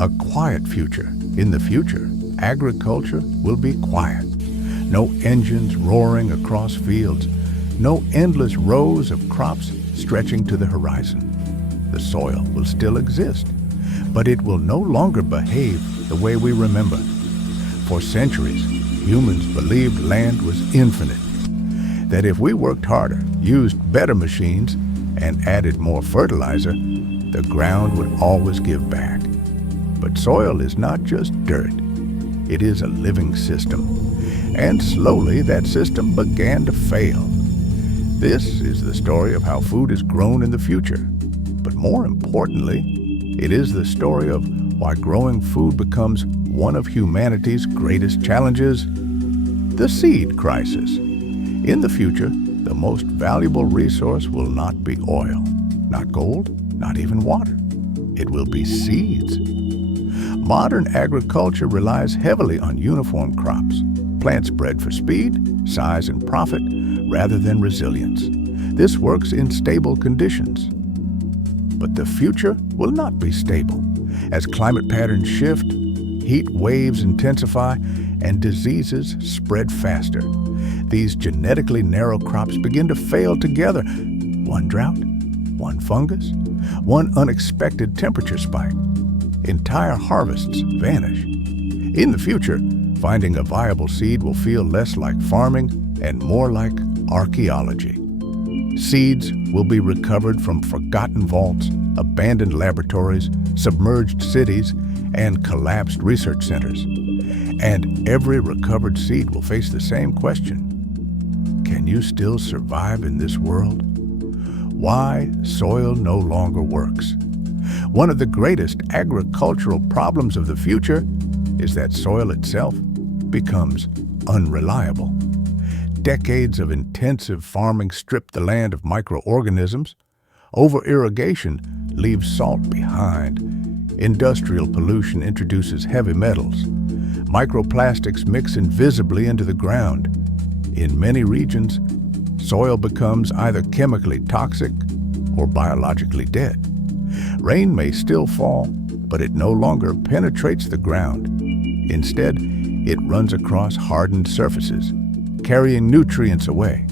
A quiet future. In the future, agriculture will be quiet. No engines roaring across fields. No endless rows of crops stretching to the horizon. The soil will still exist, but it will no longer behave the way we remember. For centuries, humans believed land was infinite, that if we worked harder, used better machines, and added more fertilizer, the ground would always give back. But soil is not just dirt. It is a living system. And slowly that system began to fail. This is the story of how food is grown in the future. But more importantly, it is the story of why growing food becomes one of humanity's greatest challenges, the seed crisis. In the future, the most valuable resource will not be oil, not gold, not even water. It will be seeds. Modern agriculture relies heavily on uniform crops, plants bred for speed, size, and profit, rather than resilience. This works in stable conditions. But the future will not be stable. As climate patterns shift, heat waves intensify, and diseases spread faster, these genetically narrow crops begin to fail together. One drought, one fungus, one unexpected temperature spike. Entire harvests vanish. In the future, finding a viable seed will feel less like farming and more like archaeology. Seeds will be recovered from forgotten vaults, abandoned laboratories, submerged cities, and collapsed research centers. And every recovered seed will face the same question. Can you still survive in this world? Why soil no longer works. One of the greatest agricultural problems of the future is that soil itself becomes unreliable. Decades of intensive farming strip the land of microorganisms. Over-irrigation leaves salt behind. Industrial pollution introduces heavy metals. Microplastics mix invisibly into the ground. In many regions, soil becomes either chemically toxic or biologically dead. Rain may still fall, but it no longer penetrates the ground. Instead, it runs across hardened surfaces, carrying nutrients away.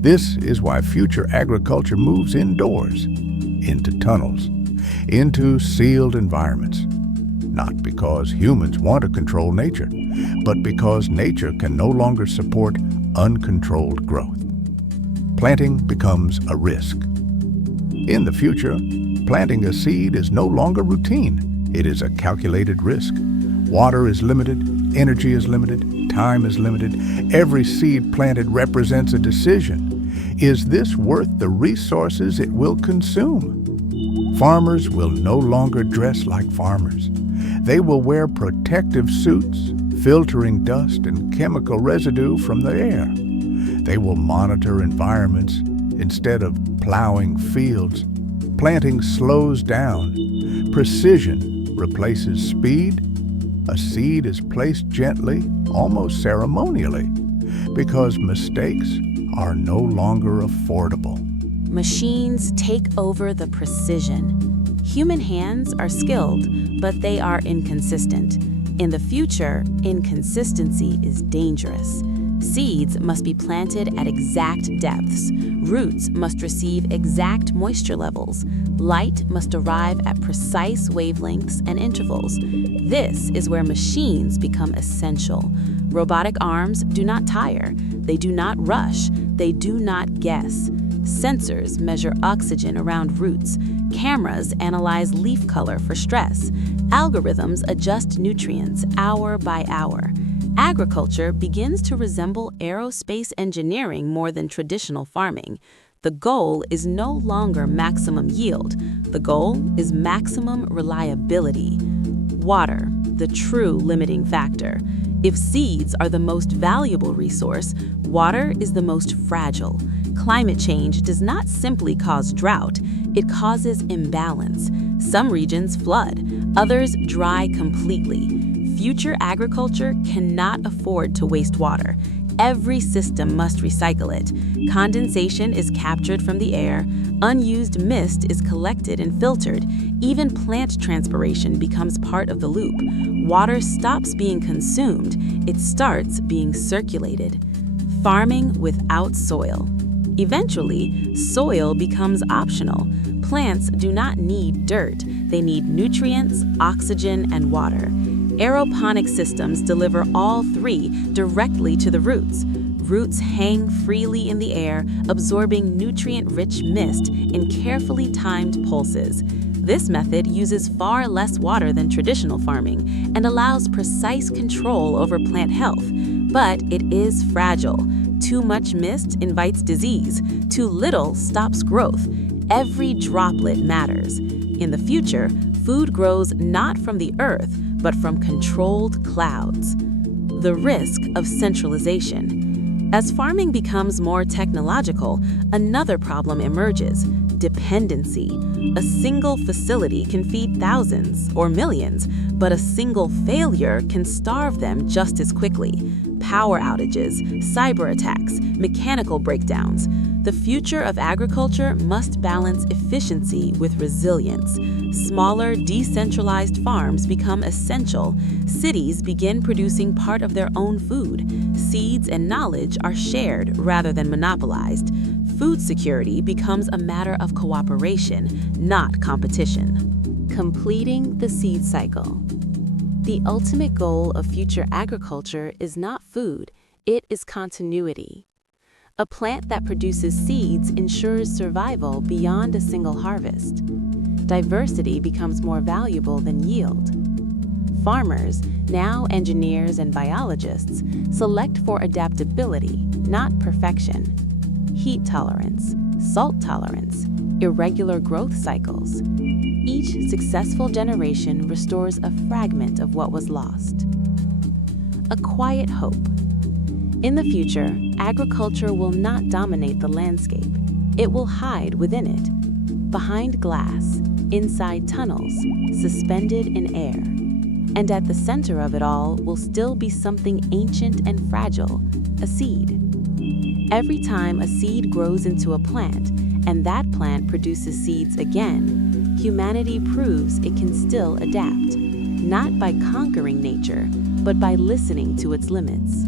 This is why future agriculture moves indoors, into tunnels, into sealed environments. Not because humans want to control nature, but because nature can no longer support uncontrolled growth. Planting becomes a risk. In the future, planting a seed is no longer routine. It is a calculated risk. Water is limited, energy is limited, time is limited. Every seed planted represents a decision. Is this worth the resources it will consume? Farmers will no longer dress like farmers. They will wear protective suits, filtering dust and chemical residue from the air. They will monitor environments instead of plowing fields. Planting slows down. Precision replaces speed. A seed is placed gently, almost ceremonially, because mistakes are no longer affordable. Machines take over the precision. Human hands are skilled, but they are inconsistent. In the future, inconsistency is dangerous. Seeds must be planted at exact depths. Roots must receive exact moisture levels. Light must arrive at precise wavelengths and intervals. This is where machines become essential. Robotic arms do not tire. They do not rush. They do not guess. Sensors measure oxygen around roots. Cameras analyze leaf color for stress. Algorithms adjust nutrients hour by hour. Agriculture begins to resemble aerospace engineering more than traditional farming. The goal is no longer maximum yield. The goal is maximum reliability. Water, the true limiting factor. If seeds are the most valuable resource, water is the most fragile. Climate change does not simply cause drought, it causes imbalance. Some regions flood, others dry completely. Future agriculture cannot afford to waste water. Every system must recycle it. Condensation is captured from the air, unused mist is collected and filtered, even plant transpiration becomes part of the loop. Water stops being consumed, it starts being circulated. Farming without soil. Eventually, soil becomes optional. Plants do not need dirt, they need nutrients, oxygen, and water. Aeroponic systems deliver all three directly to the roots. Roots hang freely in the air, absorbing nutrient-rich mist in carefully timed pulses. This method uses far less water than traditional farming and allows precise control over plant health. But it is fragile. Too much mist invites disease. Too little stops growth. Every droplet matters. In the future, food grows not from the earth, but from controlled clouds. The risk of centralization. As farming becomes more technological, another problem emerges: dependency. A single facility can feed thousands or millions, but a single failure can starve them just as quickly. Power outages, cyber attacks, mechanical breakdowns. The future of agriculture must balance efficiency with resilience. Smaller, decentralized farms become essential. Cities begin producing part of their own food. Seeds and knowledge are shared rather than monopolized. Food security becomes a matter of cooperation, not competition. Completing the seed cycle. The ultimate goal of future agriculture is not food, it is continuity. A plant that produces seeds ensures survival beyond a single harvest. Diversity becomes more valuable than yield. Farmers, now engineers and biologists, select for adaptability, not perfection. Heat tolerance, salt tolerance, irregular growth cycles. Each successful generation restores a fragment of what was lost. A quiet hope. In the future, agriculture will not dominate the landscape. It will hide within it, behind glass, inside tunnels, suspended in air. And at the center of it all will still be something ancient and fragile, a seed. Every time a seed grows into a plant, and that plant produces seeds again, humanity proves it can still adapt, not by conquering nature, but by listening to its limits.